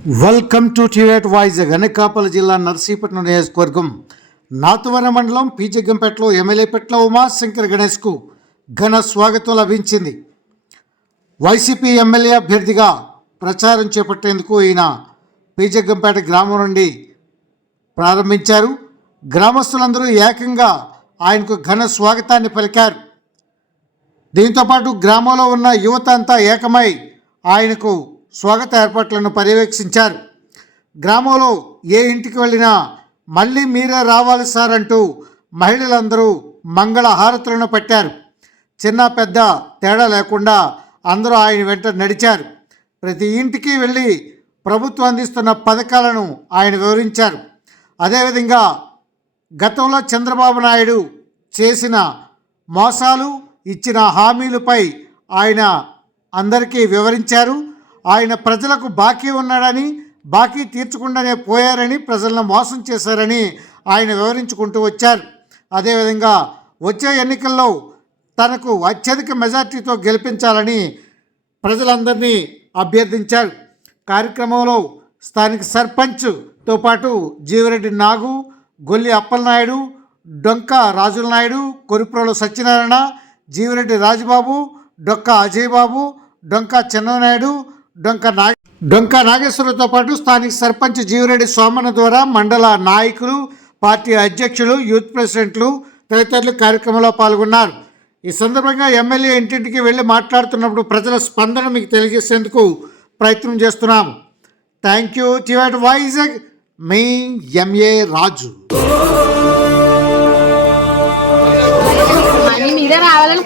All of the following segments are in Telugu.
వెల్కమ్ టు టివేట్ వాయిస్ అనకాపల్లి జిల్లా నర్సీపట్నం నియోజకవర్గం నాతువరం మండలం పీజగ్గంపేటలో ఎమ్మెల్యేపేటలో ఉమాశంకర్ గణేష్కు ఘన స్వాగతం లభించింది వైసీపీ ఎమ్మెల్యే అభ్యర్థిగా ప్రచారం చేపట్టేందుకు ఈయన పీజగ్గంపేట గ్రామం నుండి ప్రారంభించారు. గ్రామస్తులందరూ ఏకంగా ఆయనకు ఘన స్వాగతాన్ని పలికారు. దీంతోపాటు గ్రామంలో ఉన్న యువత అంతా ఏకమై ఆయనకు స్వాగత ఏర్పాట్లను పర్యవేక్షించారు. గ్రామంలో ఏ ఇంటికి వెళ్ళినా మళ్ళీ మీరే రావాలి సార్ అంటూ మహిళలందరూ మంగళ హారతులను పట్టారు. చిన్న పెద్ద తేడా లేకుండా అందరూ ఆయన వెంట నడిచారు. ప్రతి ఇంటికి వెళ్ళి ప్రభుత్వం అందిస్తున్న పథకాలను ఆయన వివరించారు. అదేవిధంగా గతంలో చంద్రబాబు నాయుడు చేసిన మోసాలు ఇచ్చిన హామీలపై ఆయన అందరికీ వివరించారు. ఆయన ప్రజలకు బాకీ ఉన్నాడని బాకీ తీర్చకుండానే పోయారని ప్రజలను మోసం చేశారని ఆయన వివరించుకుంటూ వచ్చారు. అదేవిధంగా వచ్చే ఎన్నికల్లో తనకు అత్యధిక మెజార్టీతో గెలిపించాలని ప్రజలందరినీ అభ్యర్థించారు. కార్యక్రమంలో స్థానిక సర్పంచ్తో పాటు జీవిరెడ్డి నాగు గొల్లి అప్పలనాయుడు డొంక రాజుల నాయుడు కొరిప్రోలు సత్యనారాయణ జీవిరెడ్డి రాజుబాబు డొక్క అజయ్ బాబు డొంక చెన్ననాయుడు డొంక నాగ డొంక నాగేశ్వరతో పాటు స్థానిక సర్పంచ్ జీవిరెడ్డి సోమన్న ద్వారా మండల నాయకులు పార్టీ అధ్యక్షులు యూత్ ప్రెసిడెంట్లు తదితరులు కార్యక్రమంలో పాల్గొన్నారు. ఈ సందర్భంగా ఎమ్మెల్యే ఇంటింటికి వెళ్ళి మాట్లాడుతున్నప్పుడు ప్రజల స్పందన మీకు తెలియజేసేందుకు ప్రయత్నం చేస్తున్నాం. థ్యాంక్ యూ టివాట్ వైజాగ్ మీ ఎంఏ రాజు. మనీ రావాలని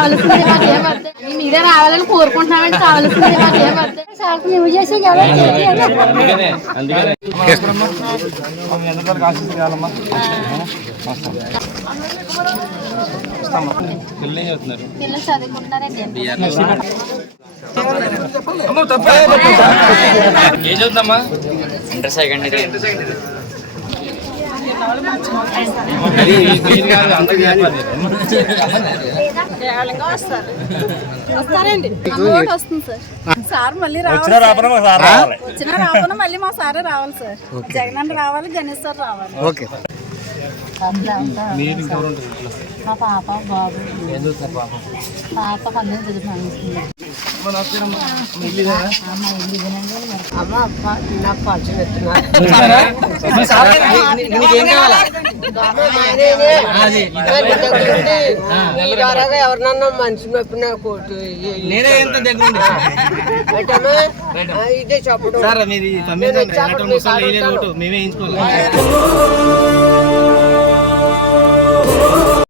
కావాల్సింది మాకు ఏమర్థం మనీ మీరే రావాలని కోరుకుంటున్నామంటే కావాల్సింది సార్ నువ్వు చేసే కదా పిల్లలు చదువుకుంటున్నారండి ఏం చదువుతామా ఇంటర్ సెకండ్ వస్తారండి. అమౌంట్ వస్తుంది సార్ సార్ మళ్ళీ రావాలి వచ్చినా రాకుండా మళ్ళీ మా సారే రావాలి సార్ జగన్ రావాలి గణేష్ సార్ రావాలి ఓకే మా పాప? బాబు పాప పన్నెండు చదువుతున్నాను అమ్మ నాకు నీకేం కావాలా ఎవరినన్నా మనిషి మెప్పిన కోర్టు ఇదే చెప్పడం